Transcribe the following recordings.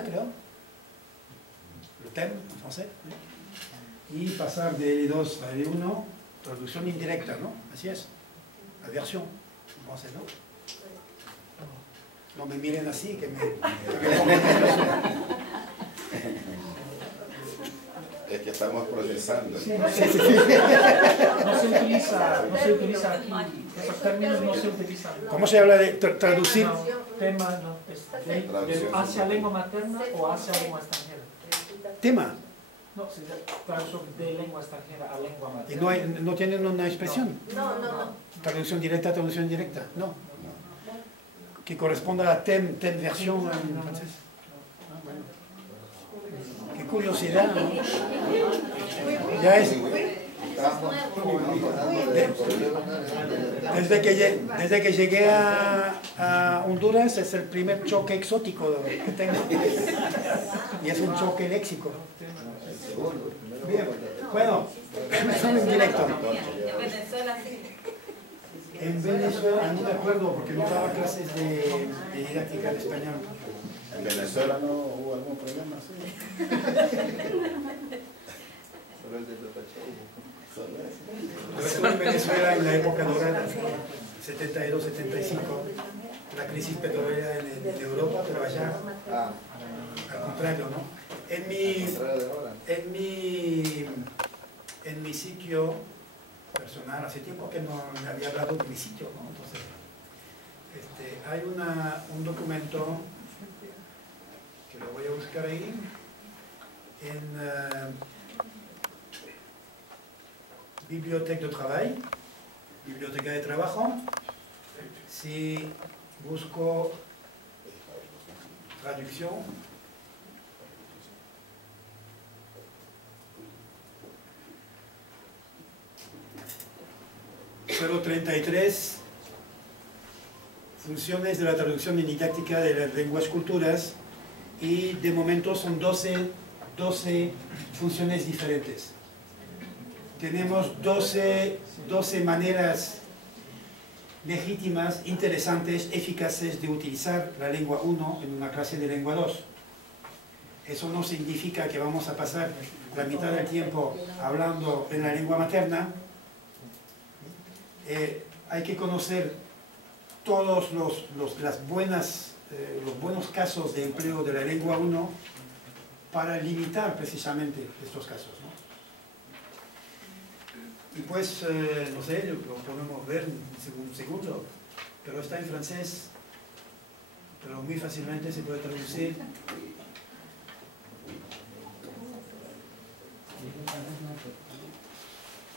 creo, le thème en français, y pasar de L2 a L1, traducción indirecta, ¿no? Así es, la versión en français, ¿no? No me miren así, que me pongan nervioso. Es que estamos procesando. Sí. No se utiliza aquí, esos términos no se utilizan. ¿Cómo se habla de traducir? No, tema no, es hacia lengua materna o hacia lengua extranjera. Tema. No, se traducción de lengua extranjera a lengua Y materna. no tienen una expresión. No. Traducción directa, no. Que corresponda a thème versión en francés. Ah, bueno. Qué curiosidad, ¿no? Ya es. Desde que llegué a Honduras es el primer choque exótico que tengo. Y es un choque léxico. Bien, bueno, empezamos en directo. En Venezuela, no me acuerdo porque no daba clases de didáctica de español. En Venezuela no hubo algún problema así. Yo estuve en Venezuela en la época dorada, 72-75, la crisis petrolera en Europa, pero allá, al contrario, ¿no? En mi sitio personal, hace tiempo que no me había hablado de mi sitio, ¿no? Entonces, hay un documento que lo voy a buscar ahí, en Bibliothèque de Travail, Biblioteca de Trabajo. Si busco traducción, Número 33, funciones de la traducción y didáctica de las lenguas culturas, y de momento son 12 funciones diferentes. Tenemos 12 maneras legítimas, interesantes, eficaces de utilizar la lengua 1 en una clase de lengua 2. Eso no significa que vamos a pasar la mitad del tiempo hablando en la lengua materna. Hay que conocer todos los buenos casos de empleo de la lengua 1 para limitar precisamente estos casos, ¿no? Y pues, no sé, lo podemos ver en un segundo, pero está en francés, pero muy fácilmente se puede traducir.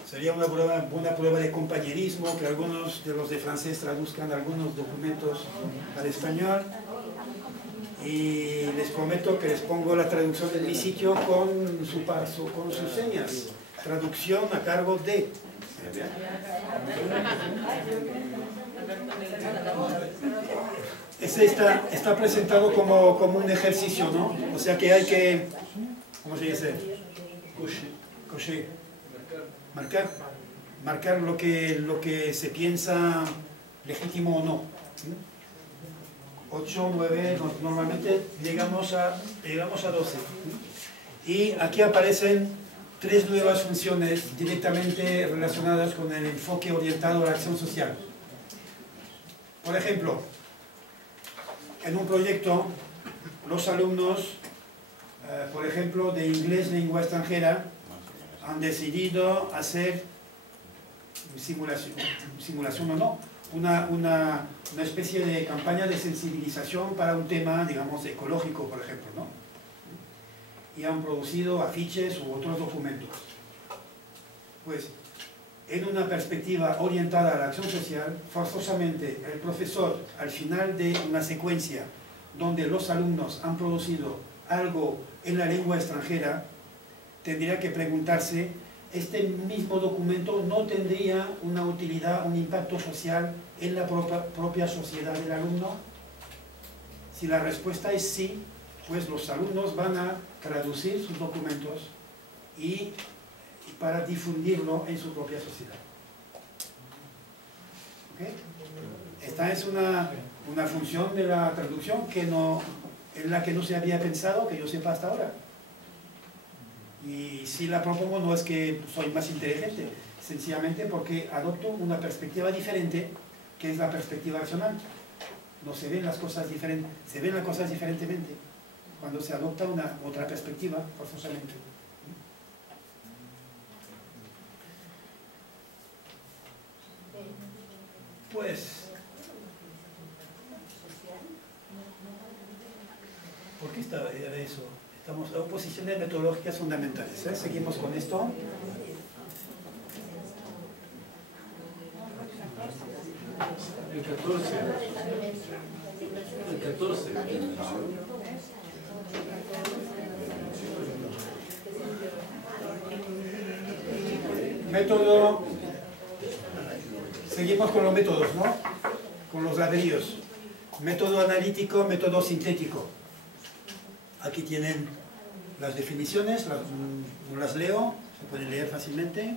Sería una buena prueba de compañerismo que algunos de los de francés traduzcan algunos documentos al español. Y les prometo que les pongo la traducción en mi sitio con sus señas. Traducción a cargo de. Ese está presentado como un ejercicio, ¿no? O sea que hay que, ¿cómo se dice? Cocher. Marcar lo que se piensa legítimo o no. 8, 9, normalmente llegamos a 12. Y aquí aparecen 3 nuevas funciones directamente relacionadas con el enfoque orientado a la acción social. Por ejemplo, en un proyecto, los alumnos, por ejemplo, de inglés lengua extranjera, han decidido hacer simulación o no, una especie de campaña de sensibilización para un tema, digamos, ecológico, por ejemplo, ¿no? Y han producido afiches u otros documentos. Pues, en una perspectiva orientada a la acción social, forzosamente el profesor, al final de una secuencia donde los alumnos han producido algo en la lengua extranjera, tendría que preguntarse, ¿este mismo documento no tendría una utilidad, un impacto social en la propia sociedad del alumno? Si la respuesta es sí, pues los alumnos van a traducir sus documentos y para difundirlo en su propia sociedad. ¿Okay? Esta es una función de la traducción que no en la que no se había pensado, que yo sepa hasta ahora. Y si la propongo no es que soy más inteligente, sencillamente porque adopto una perspectiva diferente, que es la perspectiva racional. No se ven las cosas diferentes, se ven las cosas diferentemente cuando se adopta otra perspectiva, forzosamente. Pues, ¿por qué estaba eso? Estamos en oposiciones metodológicas fundamentales. Seguimos con esto. El 14. El 14. Método. Seguimos con los métodos, ¿no? Con los ladrillos. Método analítico, método sintético. Aquí tienen las definiciones, no las leo, se pueden leer fácilmente.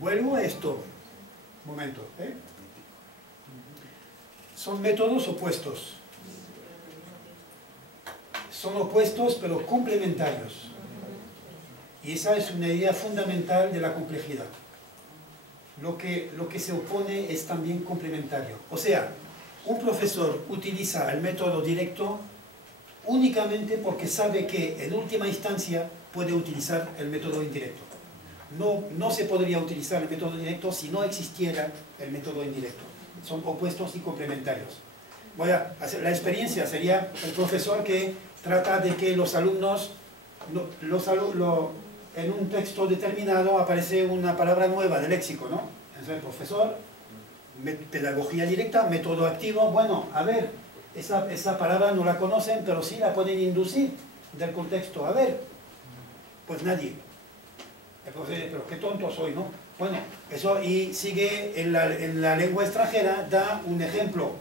Vuelvo a esto. Un momento. Son métodos opuestos. Son opuestos pero complementarios. Y esa es una idea fundamental de la complejidad. Lo que se opone es también complementario. O sea, un profesor utiliza el método directo únicamente porque sabe que en última instancia puede utilizar el método indirecto. No se podría utilizar el método directo si no existiera el método indirecto. Son opuestos y complementarios. Voy a hacer la experiencia, sería el profesor que trata de que los alumnos, en un texto determinado aparece una palabra nueva de léxico, ¿no? Entonces el profesor, pedagogía directa, método activo, bueno, a ver, esa palabra no la conocen, pero sí la pueden inducir del contexto, a ver, pues nadie. El profesor dice, pero qué tonto soy, ¿no? Bueno, eso, y sigue en la lengua extranjera, da un ejemplo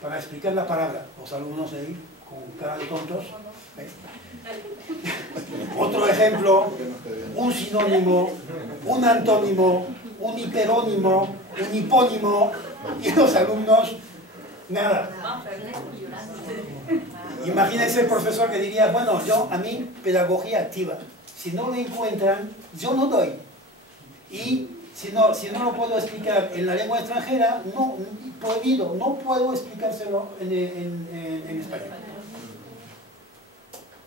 para explicar la palabra. Los alumnos ahí, con cara de tontos. Otro ejemplo, un sinónimo, un antónimo, un hiperónimo, un hipónimo, y los alumnos, nada. Imagínense el profesor que diría, bueno, a mí, pedagogía activa. Si no lo encuentran, yo no doy. Y si no lo puedo explicar en la lengua extranjera, no, prohibido, no puedo explicárselo en español.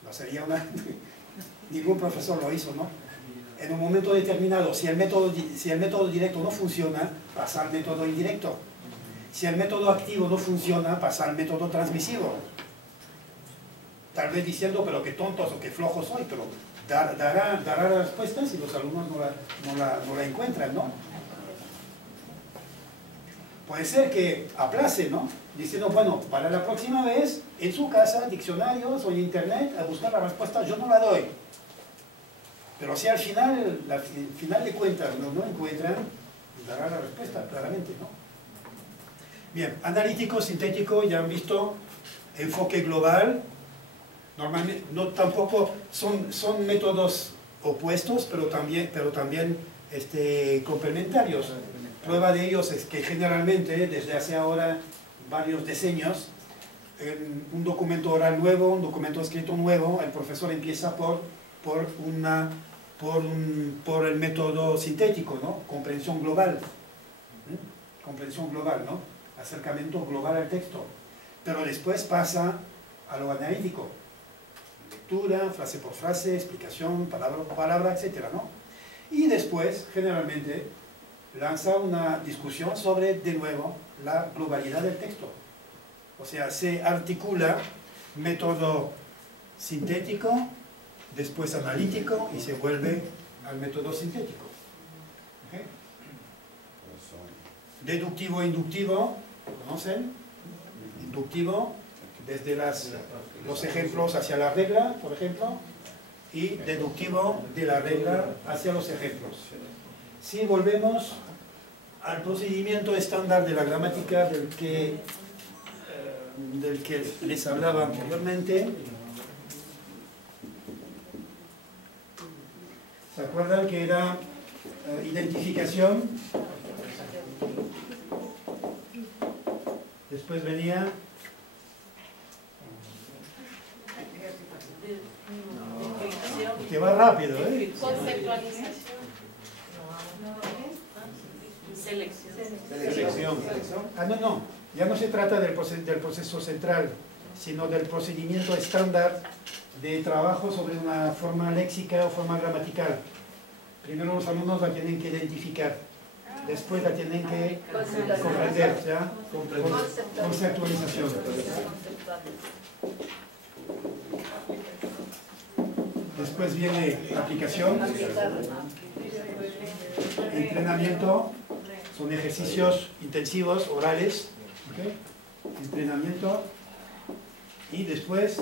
No sería una... Ningún profesor lo hizo, ¿no? En un momento determinado, si el método directo no funciona, pasa al método indirecto. Si el método activo no funciona, pasa al método transmisivo. Tal vez diciendo, pero qué tontos o qué flojos soy, pero dará la respuesta si los alumnos no la encuentran, ¿no? Puede ser que aplace, ¿no? Diciendo, bueno, para la próxima vez, en su casa, diccionarios o en internet, a buscar la respuesta, yo no la doy. Pero si al final de cuentas no encuentran, dará la respuesta, claramente, ¿no? Bien, analítico, sintético, ya han visto, enfoque global. Normalmente, tampoco son métodos opuestos, pero también complementarios. Prueba de ellos es que generalmente, desde hace ahora varios decenios, en un documento oral nuevo, un documento escrito nuevo, el profesor empieza por el método sintético, ¿no? Comprensión global. Comprensión global, ¿no? Acercamiento global al texto. Pero después pasa a lo analítico. Lectura, frase por frase, explicación, palabra por palabra, etc., ¿no? Y después, generalmente, lanza una discusión sobre, de nuevo, la globalidad del texto. O sea, se articula método sintético, después analítico, y se vuelve al método sintético. ¿Okay? Deductivo e inductivo, ¿conocen? Inductivo, desde los ejemplos hacia la regla, por ejemplo, y deductivo de la regla hacia los ejemplos. Si volvemos al procedimiento estándar de la gramática del que les hablaba anteriormente, ¿se acuerdan que era identificación. Después venía que va rápido, ¿eh? Conceptualización. Selección. Ah, no, ya no se trata del proceso central, sino del procedimiento estándar de trabajo sobre una forma léxica o forma gramatical. Primero los alumnos la tienen que identificar, después la tienen que comprender, ¿ya? Conceptualización. Después viene aplicación, entrenamiento, son ejercicios intensivos, orales, ¿okay? Entrenamiento, y después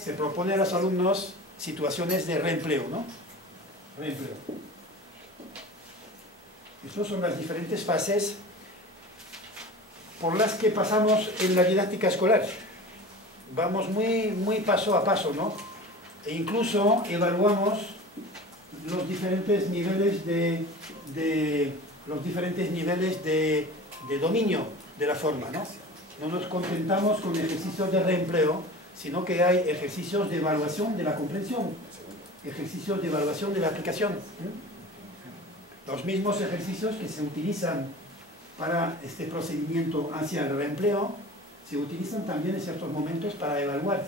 se propone a los alumnos situaciones de reempleo, ¿no? Reempleo. Estas son las diferentes fases por las que pasamos en la didáctica escolar. Vamos muy paso a paso, ¿no? E incluso evaluamos los diferentes niveles de dominio de la forma, ¿no? No nos contentamos con ejercicios de reempleo, sino que hay ejercicios de evaluación de la comprensión, ejercicios de evaluación de la aplicación. Los mismos ejercicios que se utilizan para este procedimiento hacia el reempleo, se utilizan también en ciertos momentos para evaluar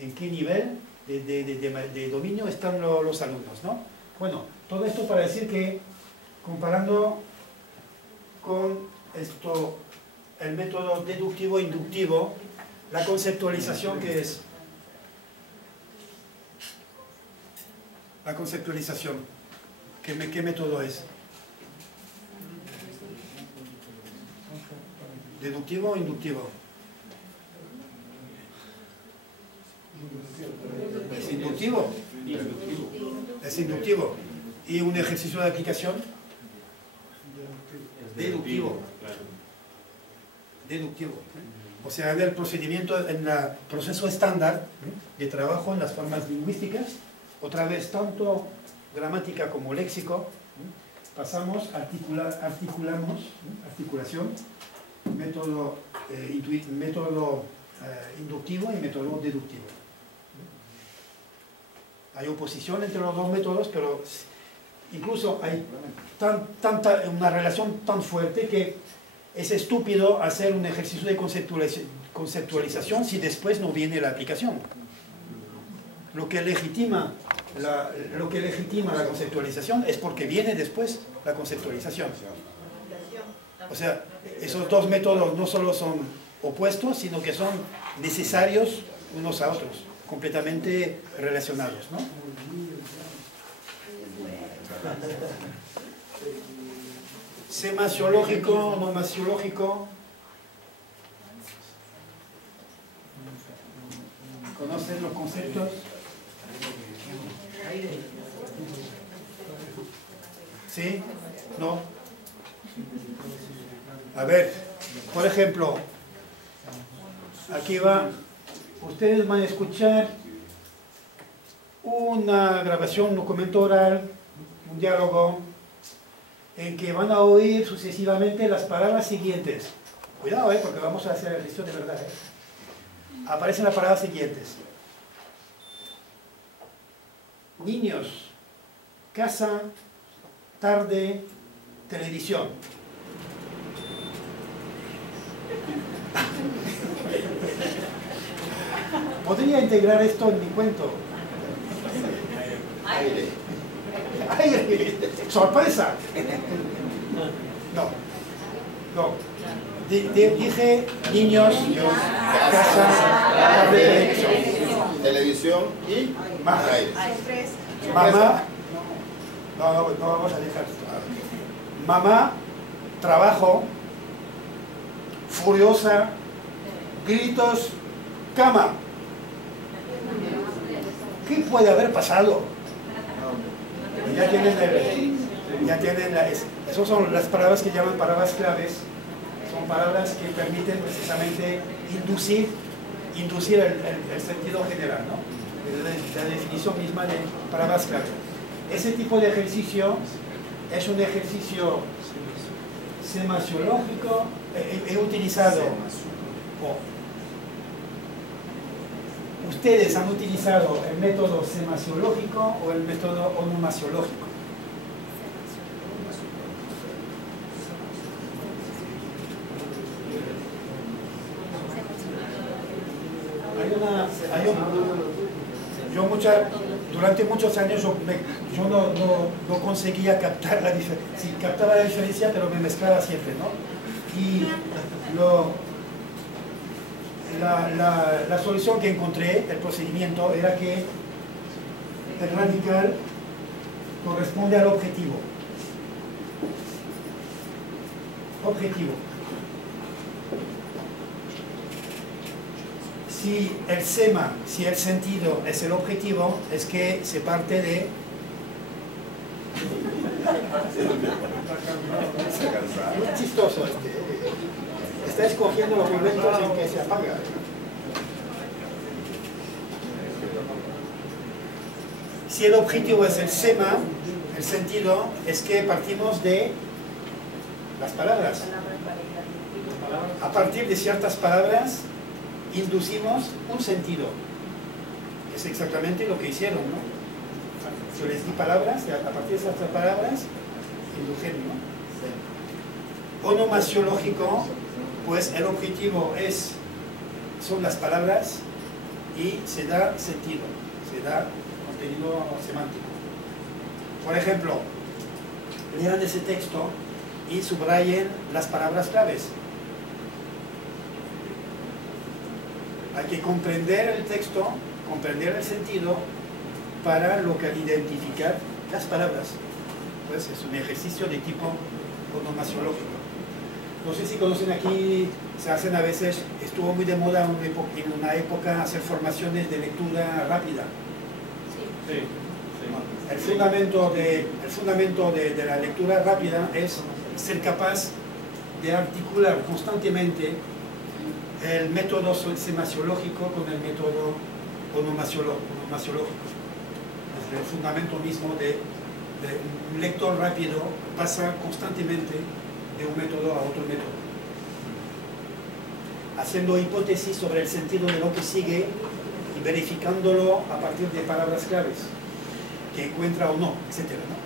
en qué nivel de dominio están los alumnos, ¿no? Bueno, todo esto para decir que, comparando con esto, el método deductivo e inductivo, la conceptualización, ¿qué es? La conceptualización, ¿qué método es? ¿Deductivo o inductivo? Es inductivo. Es inductivo. ¿Y un ejercicio de aplicación? Deductivo. Deductivo. O sea, en el procedimiento, en el proceso estándar de trabajo en las formas lingüísticas, otra vez tanto gramática como léxico, pasamos, articulación, método inductivo y método deductivo. Hay oposición entre los dos métodos, pero incluso hay una relación tan fuerte que es estúpido hacer un ejercicio de conceptualización si después no viene la aplicación. Lo que legitima la conceptualización es porque viene después la conceptualización. O sea, esos dos métodos no solo son opuestos, sino que son necesarios unos a otros, completamente relacionados, ¿no? Semasiológico, no masiológico. ¿Conocen los conceptos? ¿Sí? ¿No? A ver, por ejemplo, aquí va, ustedes van a escuchar una grabación, un documento oral, un diálogo, en que van a oír sucesivamente las palabras siguientes. Cuidado, porque vamos a hacer ejercicio de verdad. Aparecen las palabras siguientes: niños, casa, tarde, televisión. Podría integrar esto en mi cuento. Aire. ¡Ay, sorpresa! No. Dije niños, casa, tarde, televisión y aire. Mamá, no vamos a dejar esto. Mamá, trabajo, furiosa, gritos, cama. ¿Qué puede haber pasado? Esas son las palabras que llaman palabras claves. Son palabras que permiten precisamente inducir el sentido general, ¿no? La definición misma de palabras clave. ese tipo de ejercicio es un ejercicio semasiológico. He utilizado, ustedes han utilizado el método semasiológico o el método onomasiológico. Durante muchos años yo no conseguía captar la diferencia. Sí, captaba la diferencia, pero me mezclaba siempre, ¿no? Y la solución que encontré, el procedimiento, era que el radical corresponde al objetivo. Objetivo. Si el sema, si el sentido es el objetivo, es que se parte de... Es chistoso este. Está escogiendo los momentos en que se apaga. Si el objetivo es el sema, el sentido, es que partimos de las palabras. A partir de ciertas palabras inducimos un sentido. Es exactamente lo que hicieron, ¿no? Yo les di palabras y a partir de esas palabras indujeron, ¿no? Onomasiológico, pues el objetivo son las palabras y se da sentido, se da contenido semántico. Por ejemplo, lean ese texto y subrayen las palabras claves. Hay que comprender el texto, comprender el sentido para identificar las palabras. Pues es un ejercicio de tipo onomasiológico. No sé si conocen aquí, se hacen a veces, estuvo muy de moda en una época hacer formaciones de lectura rápida. Sí. Sí. El fundamento de la lectura rápida es ser capaz de articular constantemente el método semasiológico con el método onomasiológico. Es el fundamento mismo de un lector rápido pasa constantemente de un método a otro método, haciendo hipótesis sobre el sentido de lo que sigue y verificándolo a partir de palabras claves que encuentra o no, etc., ¿no?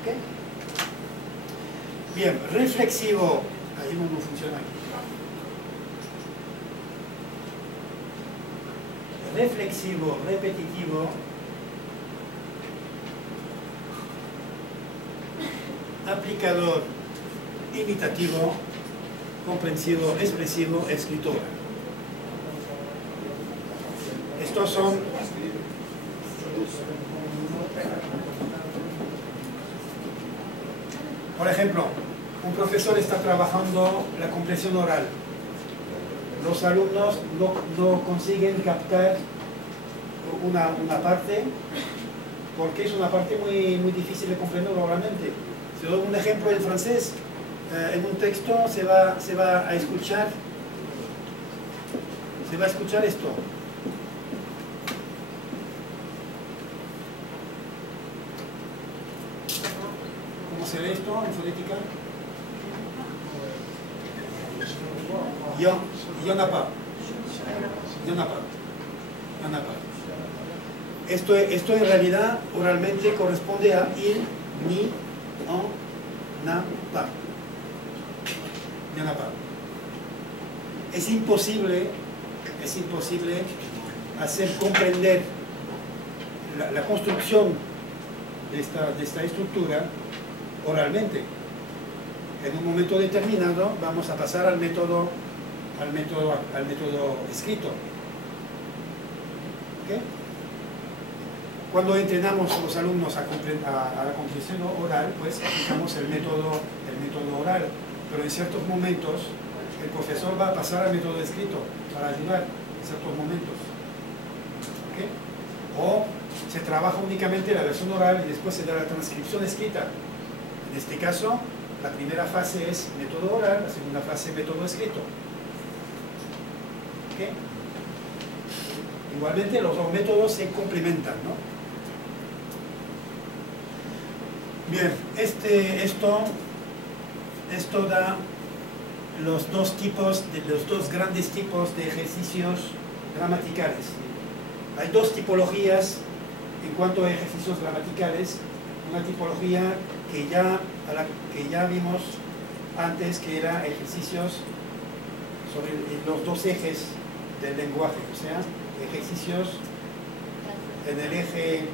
¿Okay? Bien, reflexivo, ahí no funciona aquí. Reflexivo, repetitivo, aplicador, imitativo, comprensivo, expresivo, escritor. Estos son por ejemplo, un profesor está trabajando la comprensión oral. Los alumnos no consiguen captar una parte porque es una parte muy difícil de comprender oralmente. Si doy un ejemplo en francés, en un texto se va a escuchar esto. ¿Cómo se lee esto en fonética? Yo n'a pas. Esto en realidad oralmente corresponde a il, ni, on, n'a pas. Yo n'a pas. Es imposible hacer comprender la construcción de esta estructura oralmente. En un momento determinado vamos a pasar al método escrito. ¿Okay? Cuando entrenamos a los alumnos a la comprensión oral, pues aplicamos el método oral, pero en ciertos momentos el profesor va a pasar al método escrito para ayudar en ciertos momentos. ¿Okay? O se trabaja únicamente la versión oral y después se da la transcripción escrita. En este caso, la primera fase es método oral, la segunda fase método escrito. ¿Okay? Igualmente los dos métodos se complementan, ¿no? Bien, esto da los dos grandes tipos de ejercicios gramaticales. Hay dos tipologías en cuanto a ejercicios gramaticales. Una tipología que ya vimos antes, que era ejercicios sobre los dos ejes del lenguaje, o sea, ejercicios en el eje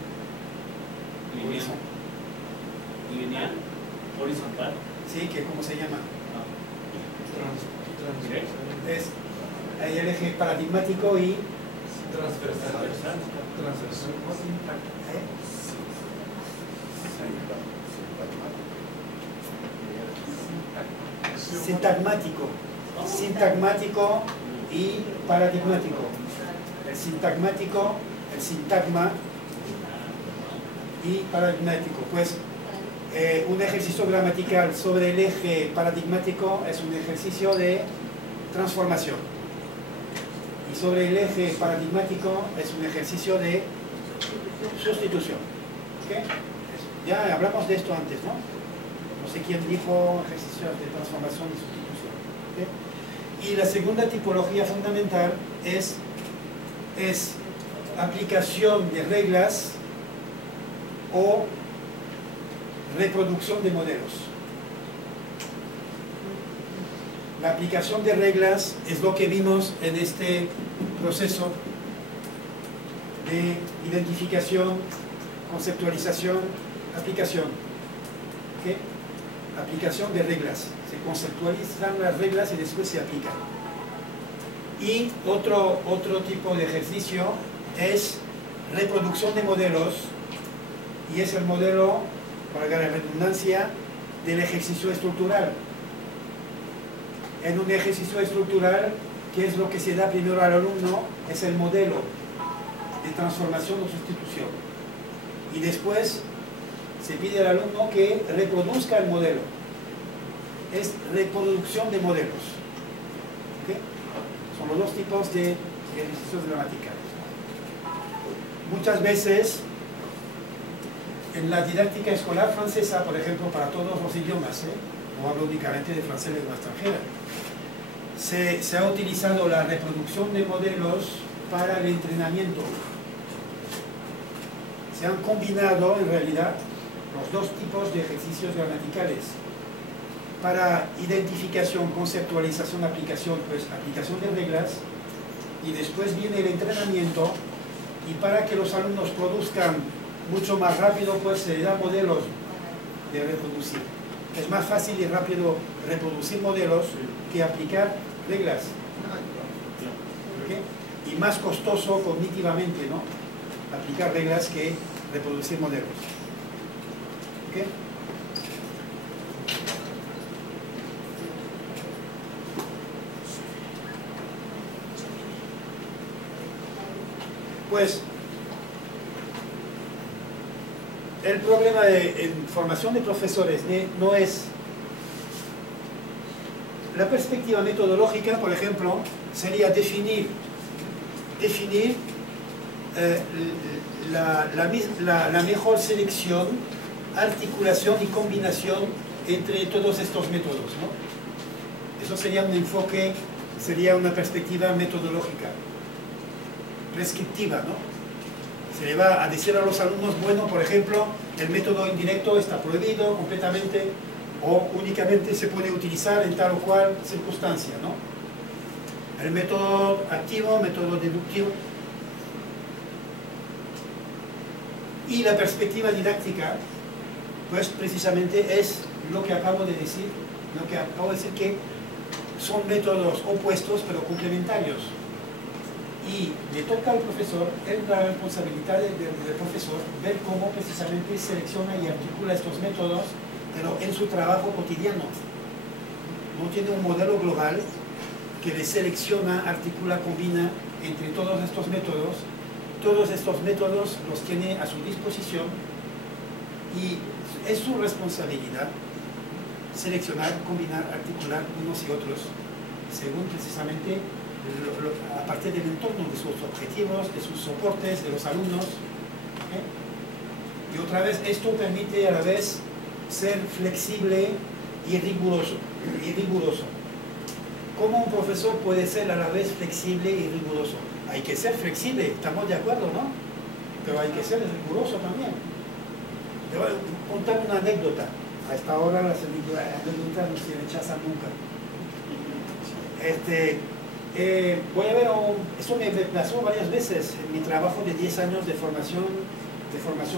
lineal, horizontal. Sí, que ¿cómo se llama? Directo. Hay el eje paradigmático y Transversal. sintagmático y paradigmático. El sintagmático, el sintagma y paradigmático. Pues un ejercicio gramatical sobre el eje paradigmático es un ejercicio de transformación. Y sobre el eje paradigmático es un ejercicio de sustitución. ¿Okay? Ya hablamos de esto antes, ¿no? No sé quién dijo ejercicios de transformación y sustitución. ¿Okay? Y la segunda tipología fundamental es aplicación de reglas o reproducción de modelos. La aplicación de reglas es lo que vimos en este proceso de identificación, conceptualización, aplicación. ¿Okay? Aplicación de reglas. Se conceptualizan las reglas y después se aplican. Y otro tipo de ejercicio es reproducción de modelos, y es el modelo, valga la redundancia, del ejercicio estructural. En un ejercicio estructural, ¿qué es lo que se da primero al alumno? Es el modelo de transformación o sustitución. Y después se pide al alumno que reproduzca el modelo. Es reproducción de modelos. ¿Okay? Son los dos tipos de ejercicios gramaticales. Muchas veces, en la didáctica escolar francesa, por ejemplo, para todos los idiomas, no hablo únicamente de francés lengua extranjera, se ha utilizado la reproducción de modelos para el entrenamiento. Se han combinado, en realidad, los dos tipos de ejercicios gramaticales. Para identificación, conceptualización, aplicación, pues aplicación de reglas, y después viene el entrenamiento, y para que los alumnos produzcan mucho más rápido, pues se le da modelos de reproducir. Es más fácil y rápido reproducir modelos que aplicar reglas. ¿Okay? Y más costoso cognitivamente, ¿no? Aplicar reglas que reproducir modelos. ¿Okay? Pues el problema en formación de profesores no es la perspectiva metodológica, por ejemplo, sería definir la mejor selección, articulación y combinación entre todos estos métodos, ¿no? Eso sería un enfoque, sería una perspectiva metodológica, prescriptiva, ¿no? Se le va a decir a los alumnos, bueno, por ejemplo, el método indirecto está prohibido completamente o únicamente se puede utilizar en tal o cual circunstancia, ¿no? El método activo, método deductivo. Y la perspectiva didáctica, pues precisamente es lo que acabo de decir, que son métodos opuestos pero complementarios. Y le toca al profesor, es la responsabilidad del profesor, ver cómo precisamente selecciona y articula estos métodos, pero en su trabajo cotidiano. No tiene un modelo global que le selecciona, articula, combina entre todos estos métodos. Todos estos métodos los tiene a su disposición y es su responsabilidad seleccionar, combinar, articular unos y otros, según precisamente a partir del entorno, de sus objetivos, de sus soportes, de los alumnos. Y otra vez, esto permite a la vez ser flexible y riguroso. ¿Cómo un profesor puede ser a la vez flexible y riguroso? Hay que ser flexible, estamos de acuerdo, ¿no? Pero hay que ser riguroso también. Te voy a contar una anécdota. A esta hora las anécdotas no se rechazan nunca. Voy a ver, eso me pasó varias veces en mi trabajo de 10 años de formación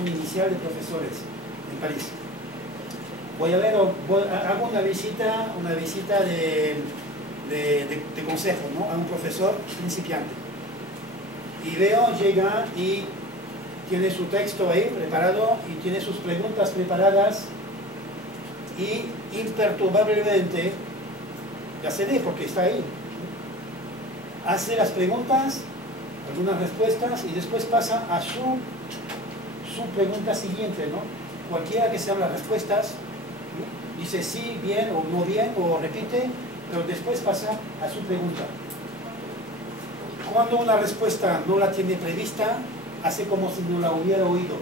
inicial de profesores en París. Hago una visita de consejo, ¿no? A un profesor principiante. Y llega y tiene su texto ahí preparado y tiene sus preguntas preparadas y imperturbablemente, ya se ve porque está ahí, hace las preguntas, algunas respuestas y después pasa a su pregunta siguiente, ¿no? Cualquiera que sean las respuestas, ¿no? Dice sí, bien o no bien o repite, pero después pasa a su pregunta. Cuando una respuesta no la tiene prevista, hace como si no la hubiera oído.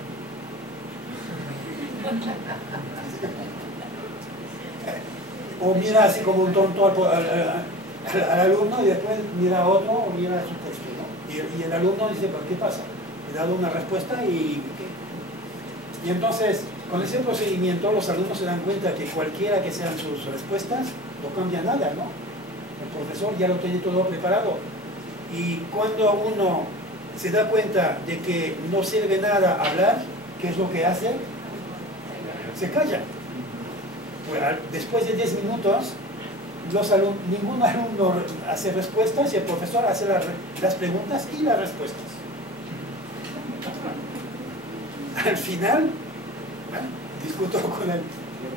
O mira así como un tonto al alumno y después mira a otro o mira a su texto, ¿no? Y el alumno dice, ¿pero qué pasa? He dado una respuesta y ¿qué? Y entonces, con ese procedimiento, los alumnos se dan cuenta que cualquiera que sean sus respuestas, no cambia nada, ¿no? El profesor ya lo tiene todo preparado. Y cuando uno se da cuenta de que no sirve nada hablar, ¿qué es lo que hace? Se calla. Pues, después de 10 minutos, ningún alumno hace respuestas y el profesor hace las preguntas y las respuestas. Al final, bueno, discuto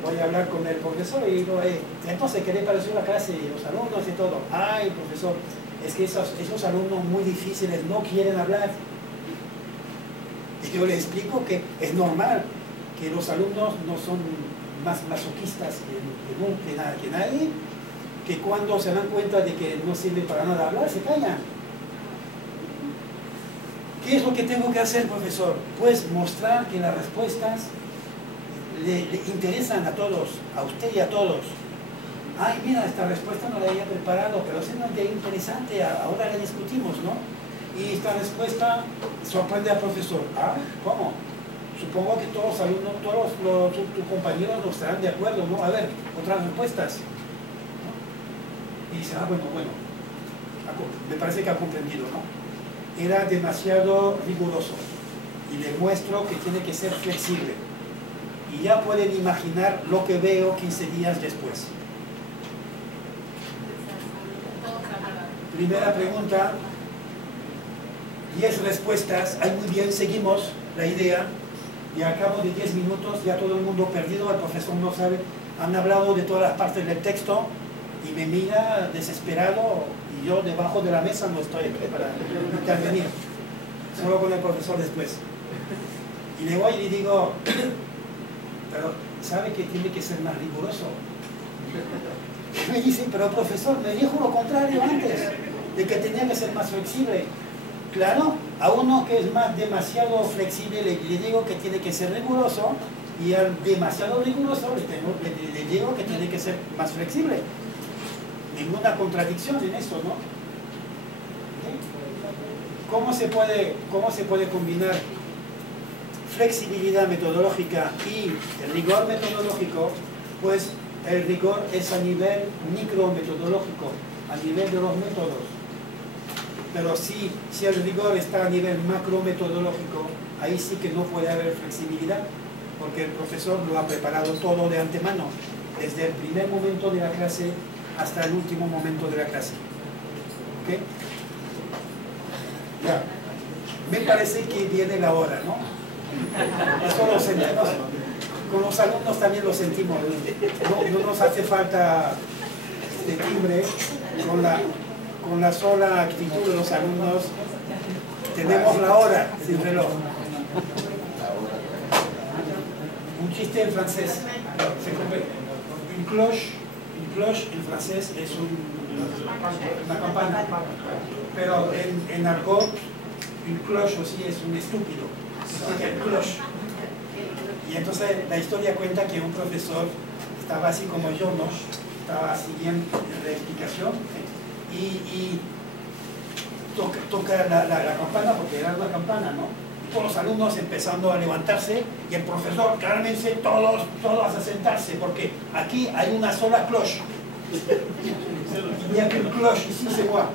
voy a hablar con el profesor y digo, entonces, ¿qué le pareció la clase y los alumnos y todo? Ay, profesor, es que esos alumnos muy difíciles no quieren hablar. Y yo le explico que es normal, que los alumnos no son más masoquistas que nadie, que cuando se dan cuenta de que no sirve para nada hablar, se callan. ¿Qué es lo que tengo que hacer, profesor? Pues mostrar que las respuestas le interesan a todos, a usted y a todos. Ay, mira, esta respuesta no la había preparado, pero es interesante, ahora la discutimos, ¿no? Y esta respuesta sorprende al profesor. Ah, ¿cómo? Supongo que todos los alumnos, tus compañeros no estarán de acuerdo, ¿no? A ver, otras respuestas. ¿No? Y dice, bueno, me parece que ha comprendido, ¿no? Era demasiado riguroso y le muestro que tiene que ser flexible. Y ya pueden imaginar lo que veo 15 días después. Primera pregunta, 10 respuestas, ay, muy bien, seguimos la idea. Y al cabo de 10 minutos ya todo el mundo perdido, el profesor no sabe, han hablado de todas las partes del texto y me mira desesperado y yo debajo de la mesa no estoy para intervenir, solo con el profesor después. Y le voy y le digo, pero ¿sabe que tiene que ser más riguroso? Y me dice, pero profesor, me dijo lo contrario antes, de que tenía que ser más flexible. Claro, a uno que es demasiado flexible le digo que tiene que ser riguroso y al demasiado riguroso le digo que tiene que ser más flexible. Ninguna contradicción en eso, ¿no? ¿Cómo se puede combinar flexibilidad metodológica y el rigor metodológico? Pues el rigor es a nivel micrometodológico, a nivel de los métodos. Pero si el rigor está a nivel macrometodológico, ahí sí que no puede haber flexibilidad, porque el profesor lo ha preparado todo de antemano, desde el primer momento de la clase hasta el último momento de la clase. ¿Ok? Ya. Me parece que viene la hora, ¿no? Eso lo sentimos. Con los alumnos también lo sentimos. No nos hace falta este timbre con la sola actitud de los alumnos. Tenemos la hora sin reloj. Un chiste en francés. Un cloche en francés es una campana. Pero en argot, un cloche aussi es un estúpido. Un cloche. Y entonces la historia cuenta que un profesor estaba así como yo, ¿no? Estaba siguiendo la explicación y toca la campana, porque era una campana, ¿no? Y todos los alumnos empezando a levantarse y el profesor, claramente, todos a sentarse, porque aquí hay una sola cloche. Il n'y a qu'une cloche ici, c'est moi.